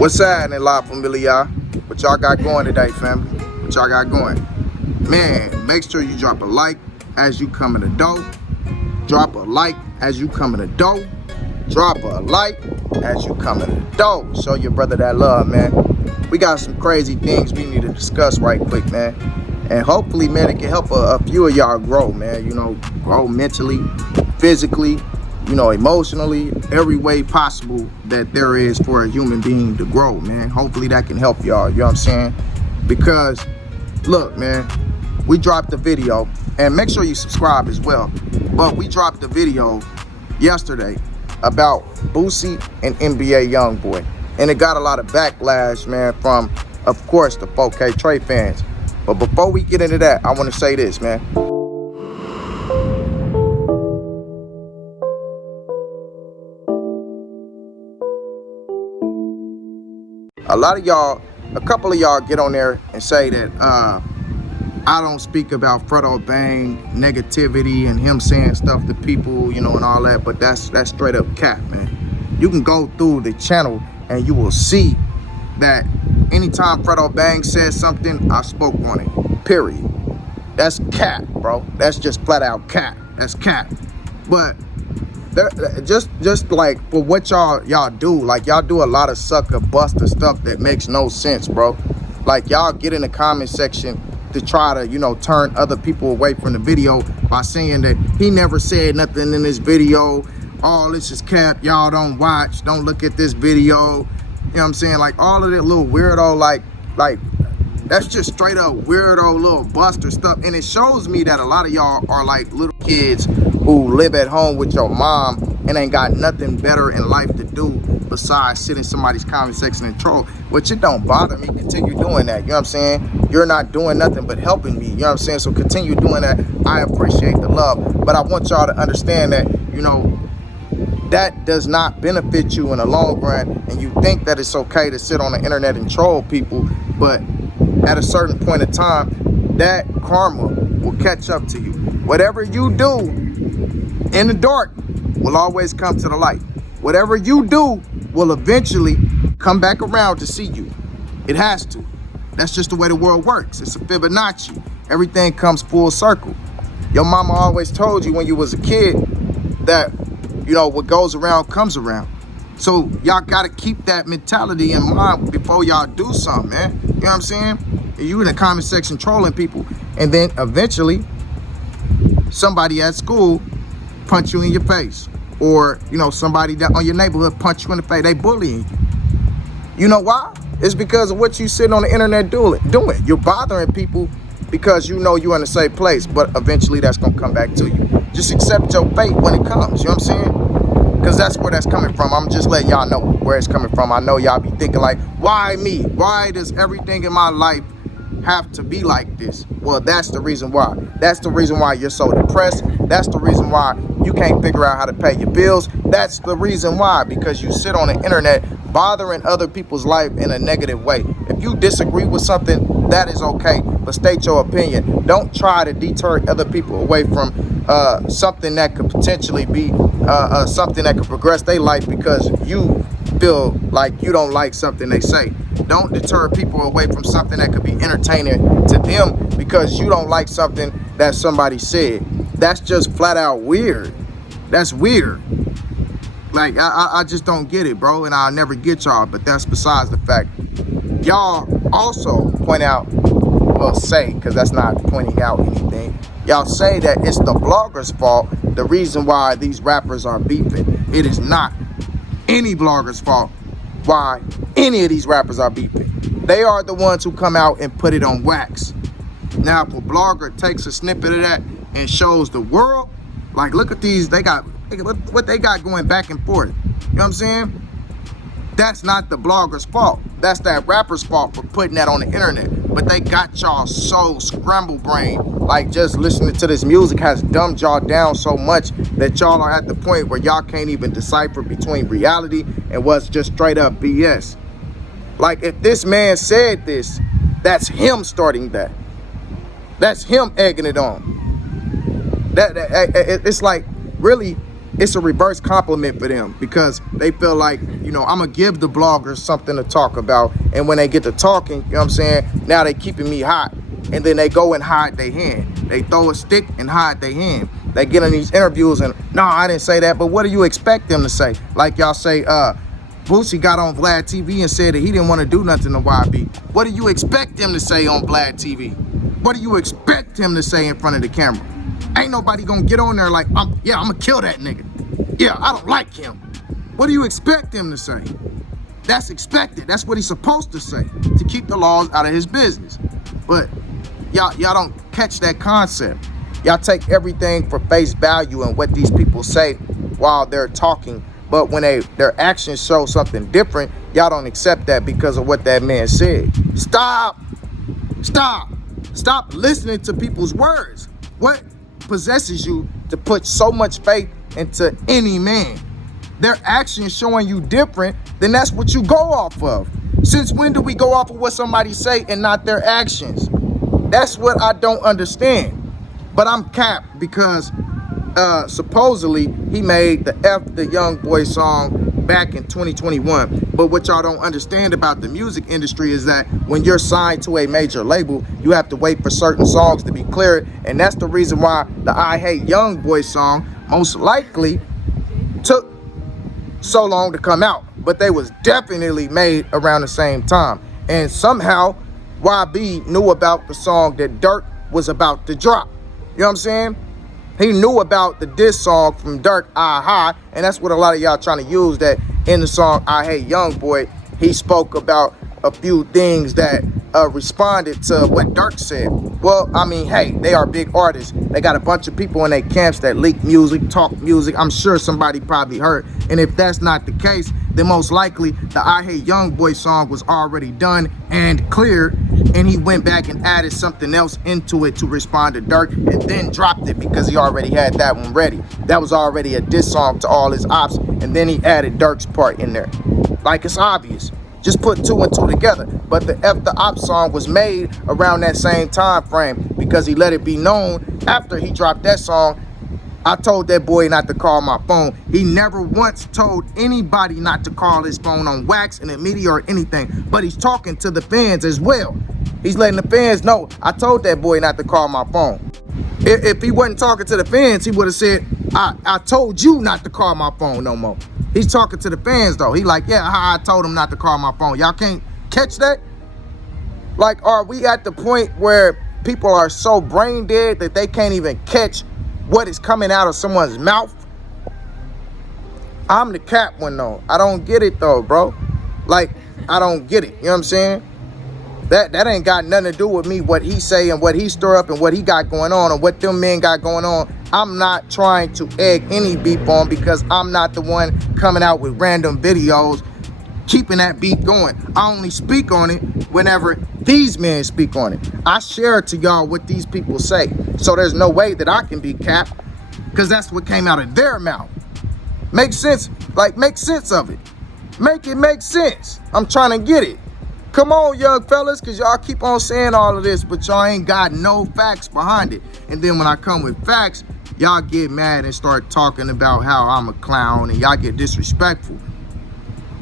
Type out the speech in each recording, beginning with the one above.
What's happening, La Familia? What y'all got going today, family? What y'all got going? Man, make sure you drop a like as you come in the door. Drop a like as you come in the door. Drop a like as you come in the door. Show your brother that love, man. We got some crazy things we need to discuss right quick, man. And hopefully, man, it can help a few of y'all grow, man. You know, grow mentally, physically, you know, emotionally, every way possible that there is for a human being to grow, man. Hopefully that can help y'all, you know what I'm saying? Because, look, man, we dropped the video, and make sure you subscribe as well. But we dropped the video yesterday about Boosie and NBA Youngboy. And it got a lot of backlash, man, from, of course, the 4K Trey fans. But before we get into that, I want to say this, man. A lot of y'all, a couple of y'all get on there and say that I don't speak about Fredo Bang negativity and him saying stuff to people, you know, and all that, but that's straight up cap, man. You can go through the channel and you will see that anytime Fredo Bang says something, I spoke on it, period. That's cap, bro. That's just flat out cap. That's cap. But just like for what y'all do, like y'all do a lot of sucker buster stuff that makes no sense, bro. Like y'all get in the comment section to try to, you know, turn other people away from the video by saying that he never said nothing in this video. Oh, this is cap. Y'all don't watch. Don't look at this video. You know what I'm saying? Like all of that little weirdo, like that's just straight up weirdo little buster stuff. And it shows me that a lot of y'all are like little kids who live at home with your mom and ain't got nothing better in life to do besides sit in somebody's comment section and troll. Which it don't bother me. Continue doing that. You know what I'm saying? You're not doing nothing but helping me. You know what I'm saying? So continue doing that. I appreciate the love. But I want y'all to understand that, you know, that does not benefit you in the long run. And you think that it's okay to sit on the internet and troll people. But at a certain point in time, that karma will catch up to you. Whatever you do in the dark will always come to the light. Whatever you do will eventually come back around to see you. It has to. That's just the way the world works. It's a Fibonacci. Everything comes full circle. Your mama always told you when you was a kid that, you know, what goes around comes around. So y'all gotta keep that mentality in mind before y'all do something, man. You know what I'm saying? You in the comment section trolling people, and then eventually somebody at school punch you in your face, or you know, somebody that on your neighborhood punch you in the face. They bullying you. You know why? It's because of what you sitting on the internet doing. You're bothering people because you know you're in a safe place, but eventually that's gonna come back to you. Just accept your fate when it comes. You know what I'm saying? Because that's where that's coming from. I'm just letting y'all know where it's coming from. I know y'all be thinking like, why me? Why does everything in my life have to be like this? Well, that's the reason why. That's the reason why you're so depressed. That's the reason why you can't figure out how to pay your bills. That's the reason why, because you sit on the internet bothering other people's life in a negative way. If you disagree with something, that is okay, but state your opinion. Don't try to deter other people away from something that could potentially be something that could progress their life because you feel like you don't like something they say. Don't deter people away from something that could be entertaining to them because you don't like something that somebody said. That's just flat out weird. That's weird. Like, I just don't get it, bro, and I'll never get y'all, but that's besides the fact. Y'all also point out, well, say, because that's not pointing out anything, y'all say that it's the blogger's fault, the reason why these rappers are beefing. It is not any blogger's fault why any of these rappers are beefing. They are the ones who come out and put it on wax. Now, if a blogger takes a snippet of that and shows the world, like, look at these, they got what they got going back and forth. You know what I'm saying? That's not the blogger's fault. That's that rapper's fault for putting that on the internet. But they got y'all so scrambled brain. Like, just listening to this music has dumbed y'all down so much that y'all are at the point where y'all can't even decipher between reality and what's just straight up BS. Like, if this man said this, that's him starting that. That's him egging it on. It's like, really, it's a reverse compliment for them because they feel like, you know, I'm gonna give the bloggers something to talk about, and when they get to talking, you know what I'm saying, now they keeping me hot, and then they go and hide their hand. They throw a stick and hide their hand. They get in these interviews and, no, I didn't say that, but what do you expect them to say? Like y'all say, Boosie got on Vlad TV and said that he didn't want to do nothing to YB. What do you expect him to say on Vlad TV? What do you expect him to say in front of the camera? Ain't nobody gonna get on there like, yeah, I'm gonna kill that nigga. Yeah, I don't like him. What do you expect him to say? That's expected. That's what he's supposed to say to keep the laws out of his business. But y'all don't catch that concept. Y'all take everything for face value and what these people say while they're talking. But when their actions show something different, y'all don't accept that because of what that man said. Stop listening to people's words. What possesses you to put so much faith into any man? Their actions showing you different, then that's what you go off of. Since when do we go off of what somebody say and not their actions? That's what I don't understand. But I'm capped because supposedly he made the Youngboy song back in 2021. But what y'all don't understand about the music industry is that when you're signed to a major label, you have to wait for certain songs to be cleared. And that's the reason why the I Hate Youngboy song most likely took so long to come out. But they was definitely made around the same time. And somehow YB knew about the song that Dirk was about to drop. You know what I'm saying? He knew about the diss song from Dirk, IIWII, and that's what a lot of y'all trying to use, that in the song I Hate Youngboy, he spoke about a few things that responded to what Dirk said. Well, I mean, hey, they are big artists. They got a bunch of people in their camps that leak music, talk music. I'm sure somebody probably heard. And if that's not the case, then most likely the I Hate Youngboy song was already done and cleared, and he went back and added something else into it to respond to Dirk and then dropped it because he already had that one ready. That was already a diss song to all his ops, and then he added Dirk's part in there. Like, it's obvious. Just put two and two together. But the F the Op song was made around that same time frame because he let it be known after he dropped that song, I told that boy not to call my phone. He never once told anybody not to call his phone on wax in the media or anything. But he's talking to the fans as well. He's letting the fans know, I told that boy not to call my phone. If he wasn't talking to the fans, he would have said, I told you not to call my phone no more. He's talking to the fans though. He like, yeah, I told him not to call my phone. Y'all can't catch that? Like, are we at the point where people are so brain dead that they can't even catch what is coming out of someone's mouth? I'm the cap one though. I don't get it though, bro. Like, I don't get it. You know what I'm saying? That ain't got nothing to do with me, what he say and what he stir up and what he got going on and what them men got going on. I'm not trying to egg any beef on because I'm not the one coming out with random videos keeping that beef going. I only speak on it whenever these men speak on it. I share to y'all what these people say. So there's no way that I can be capped because that's what came out of their mouth. Make sense? Like, make sense of it. Make it make sense. I'm trying to get it. Come on, young fellas, because y'all keep on saying all of this, but y'all ain't got no facts behind it. And then when I come with facts, y'all get mad and start talking about how I'm a clown and y'all get disrespectful.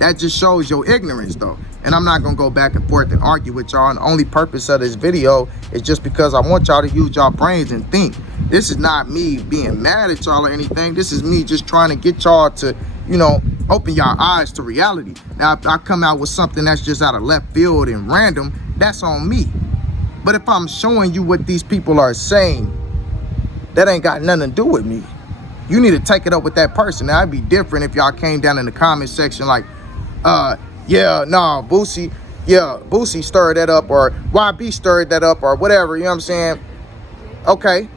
That just shows your ignorance, though. And I'm not going to go back and forth and argue with y'all. And the only purpose of this video is just because I want y'all to use y'all brains and think. This is not me being mad at y'all or anything. This is me just trying to get y'all to, you know, open your eyes to reality. Now, if I come out with something that's just out of left field and random, that's on me. But if I'm showing you what these people are saying, that ain't got nothing to do with me. You need to take it up with that person. Now, it'd be different if y'all came down in the comment section like, yeah, nah, Boosie stirred that up, or YB stirred that up, or whatever, you know what I'm saying? Okay,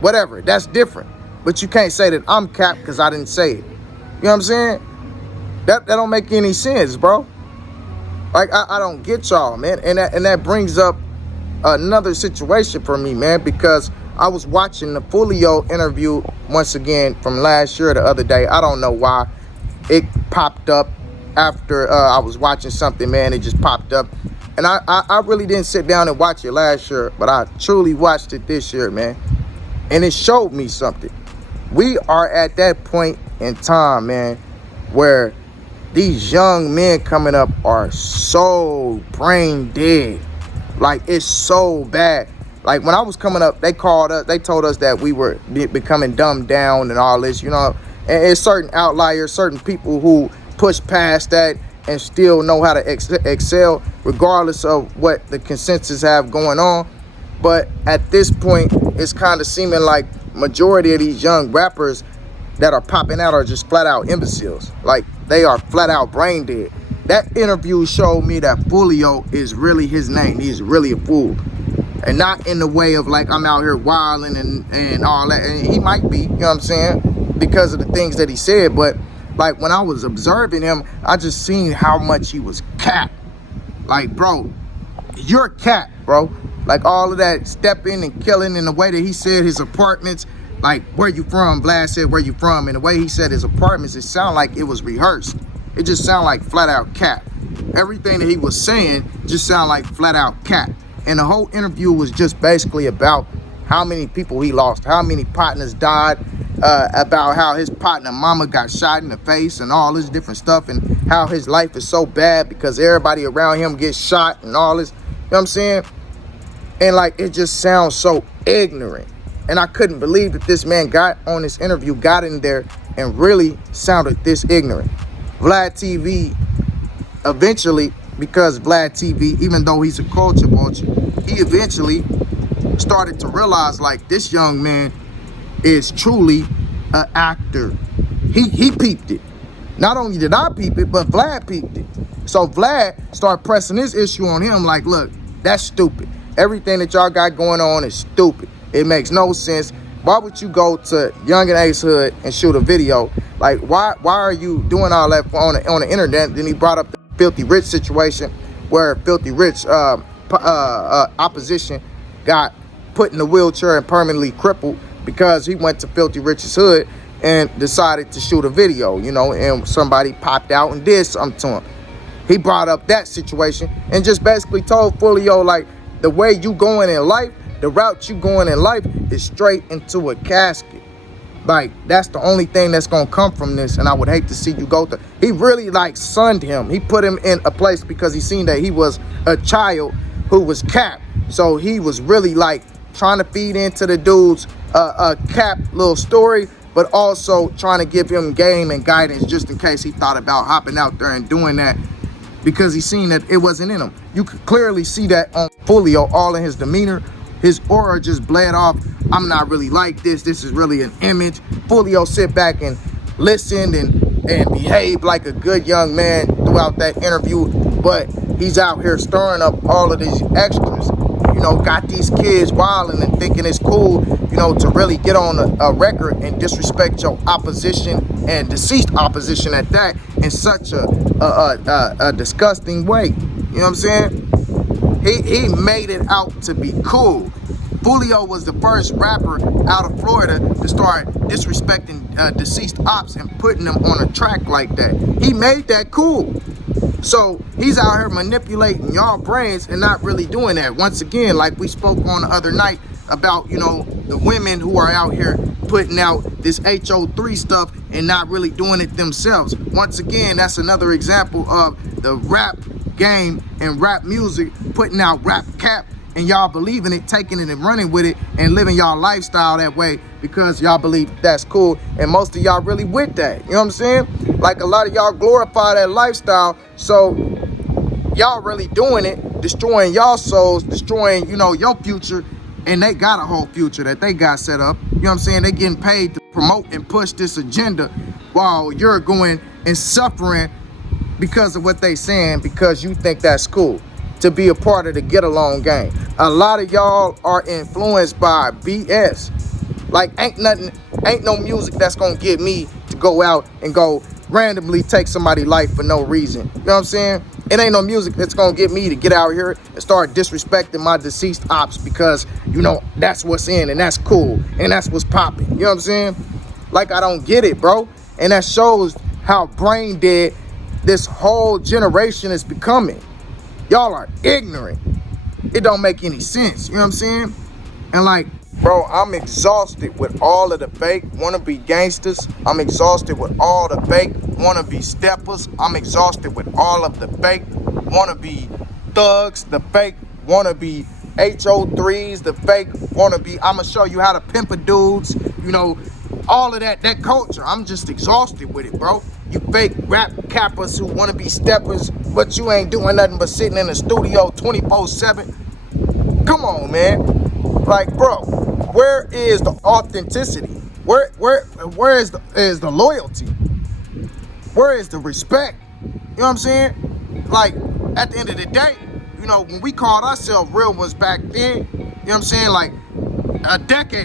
whatever, that's different. But you can't say that I'm capped because I didn't say it. You know what I'm saying? That don't make any sense, bro. Like, I don't get y'all, man. And that brings up another situation for me, man, because I was watching the Fulio interview once again from last year the other day. I don't know why. It popped up after I was watching something, man. It just popped up. And I really didn't sit down and watch it last year, but I truly watched it this year, man. And it showed me something. We are at that point in time, man, where these young men coming up are so brain dead. Like, it's so bad. Like, when I was coming up, they told us that we were becoming dumbed down and all this, you know. And it's certain outliers, certain people who push past that and still know how to excel regardless of what the consensus have going on. But at this point, it's kind of seeming like majority of these young rappers that are popping out are just flat out imbeciles. Like, they are flat out brain dead. That interview showed me that Foolio is really his name. He's really a fool. And not in the way of like, I'm out here wilding and all that. And he might be, you know what I'm saying, because of the things that he said. But like, when I was observing him, I just seen how much he was capped. Like, bro, you're a cat, bro. Like, all of that stepping and killing, and the way that he said his apartments, like, where you from? Vlad said, where you from? And the way he said his apartments, it sounded like it was rehearsed. It just sounded like flat out cap. Everything that he was saying just sounded like flat out cap. And the whole interview was just basically about how many people he lost, how many partners died, about how his partner mama got shot in the face and all this different stuff, and how his life is so bad because everybody around him gets shot and all this, you know what I'm saying? And like, it just sounds so ignorant. And I couldn't believe that this man got on this interview, got in there and really sounded this ignorant. Vlad TV eventually, because Vlad TV, even though he's a culture vulture, he eventually started to realize, like, this young man is truly an actor. He peeped it. Not only did I peep it, but Vlad peeped it. So Vlad started pressing his issue on him like, look, that's stupid. Everything that y'all got going on is stupid. It makes no sense. Why would you go to Young and Ace Hood and shoot a video? Like, why are you doing all that on the internet? Then he brought up the Filthy Rich situation, where Filthy Rich opposition got put in a wheelchair and permanently crippled because he went to Filthy Rich's hood and decided to shoot a video, you know, and somebody popped out and did something to him. He brought up that situation and just basically told Foolio, like, the way you going in life, the route you going in life is straight into a casket. Like, that's the only thing that's gonna come from this, and I would hate to see you go through. He really, like, sunned him. He put him in a place because he seen that he was a child who was capped. So he was really, like, trying to feed into the dude's capped little story, but also trying to give him game and guidance just in case he thought about hopping out there and doing that, because he seen that it wasn't in him. You could clearly see that on Foolio, all in his demeanor. His aura just bled off. I'm not really like this. This is really an image. Foolio sit back and listened and behaved like a good young man throughout that interview. But he's out here stirring up all of these extras. You know, got these kids wilding and thinking it's cool, you know, to really get on a record and disrespect your opposition, and deceased opposition at that, in such a disgusting way. You know what I'm saying? He made it out to be cool. Foolio was the first rapper out of Florida to start disrespecting deceased ops and putting them on a track like that. He made that cool. So he's out here manipulating y'all brains and not really doing that. Once again, like we spoke on the other night about, you know, the women who are out here putting out this HO3 stuff and not really doing it themselves. Once again, that's another example of the rap game and rap music putting out rap cap, and y'all believing it, taking it and running with it and living y'all lifestyle that way because y'all believe that's cool, and most of y'all really with that. You know what I'm saying? Like, a lot of y'all glorify that lifestyle, so y'all really doing it, destroying y'all souls, destroying, you know, your future, and they got a whole future that they got set up. You know what I'm saying? They getting paid to promote and push this agenda while you're going and suffering because of what they saying, because you think that's cool to be a part of the get along game. A lot of y'all are influenced by BS. Like, ain't no music that's gonna get me to go out and go randomly take somebody's life for no reason. You know what I'm saying? It ain't no music that's gonna get me to get out here and start disrespecting my deceased ops because, you know, that's what's in and that's cool and that's what's popping. You know what I'm saying? Like, I don't get it, bro. And that shows how brain dead this whole generation is becoming. Y'all are ignorant. It don't make any sense. You know what I'm saying? And like, Bro, I'm exhausted with all of the fake wannabe gangsters. I'm exhausted with all the fake wannabe steppers. I'm exhausted with all of the fake wannabe thugs, the fake wannabe HO3s, the fake wannabe. I'ma show you how to pimp a dudes, you know, all of that culture. I'm just exhausted with it, bro. You fake rap cappers who wanna be steppers, but you ain't doing nothing but sitting in the studio 24/7. Come on, man. Like, bro, where is the authenticity? Where is the loyalty? Where is the respect? You know what I'm saying? Like, at the end of the day, you know, when we called ourselves real ones back then, you know what I'm saying? Like,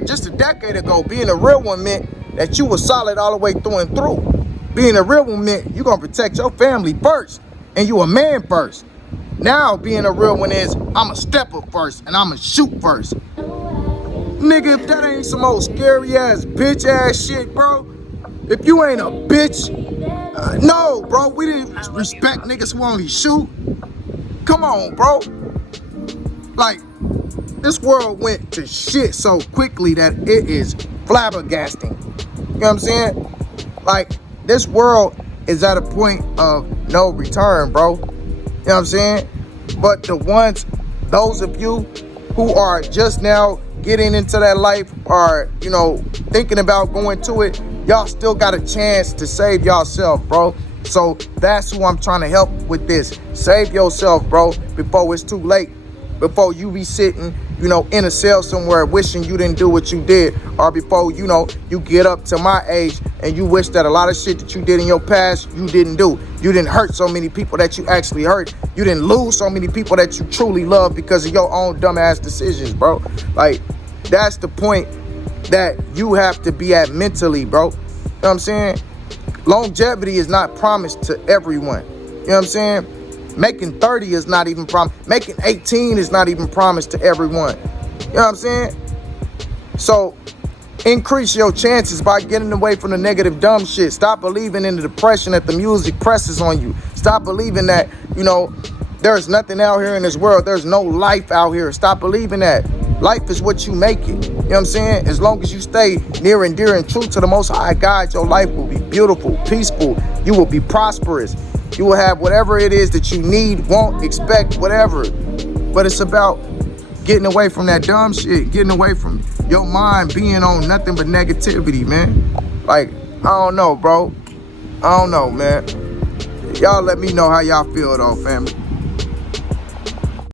just a decade ago, being a real one meant that you were solid all the way through and through. Being a real one meant you gonna protect your family first, and you a man first. Now, being a real one is, I'm a stepper first, and I'm a shoot first. Nigga, if that ain't some old scary ass, bitch ass shit, bro. If you ain't a bitch, no, bro, we didn't respect niggas who only shoot. Come on, bro. Like, this world went to shit so quickly that it is flabbergasting. You know what I'm saying? Like, this world is at a point of no return, bro. You know what I'm saying? But those of you who are just now getting into that life, or, you know, thinking about going to it, y'all still got a chance to save yourself, bro. So that's who I'm trying to help with this. Save yourself, bro, before it's too late. Before you be sitting, you know, in a cell somewhere wishing you didn't do what you did. Or before, you know, you get up to my age and you wish that a lot of shit that you did in your past, you didn't do. You didn't hurt so many people that you actually hurt. You didn't lose so many people that you truly love because of your own dumbass decisions, bro. Like, that's the point that you have to be at mentally, bro. You know what I'm saying? Longevity is not promised to everyone. You know what I'm saying? Making 30 is not even promised. Making 18 is not even promised to everyone. You know what I'm saying? So increase your chances by getting away from the negative dumb shit. Stop believing in the depression that the music presses on you. Stop believing that, you know, there's nothing out here in this world. There's no life out here. Stop believing that. Life is what you make it. You know what I'm saying? As long as you stay near and dear and true to the Most High God, your life will be beautiful, peaceful. You will be prosperous. You will have whatever it is that you need, want, expect, whatever. But it's about getting away from that dumb shit, getting away from your mind being on nothing but negativity, man. Like, I don't know, bro. I don't know, man. Y'all let me know how y'all feel, though, family.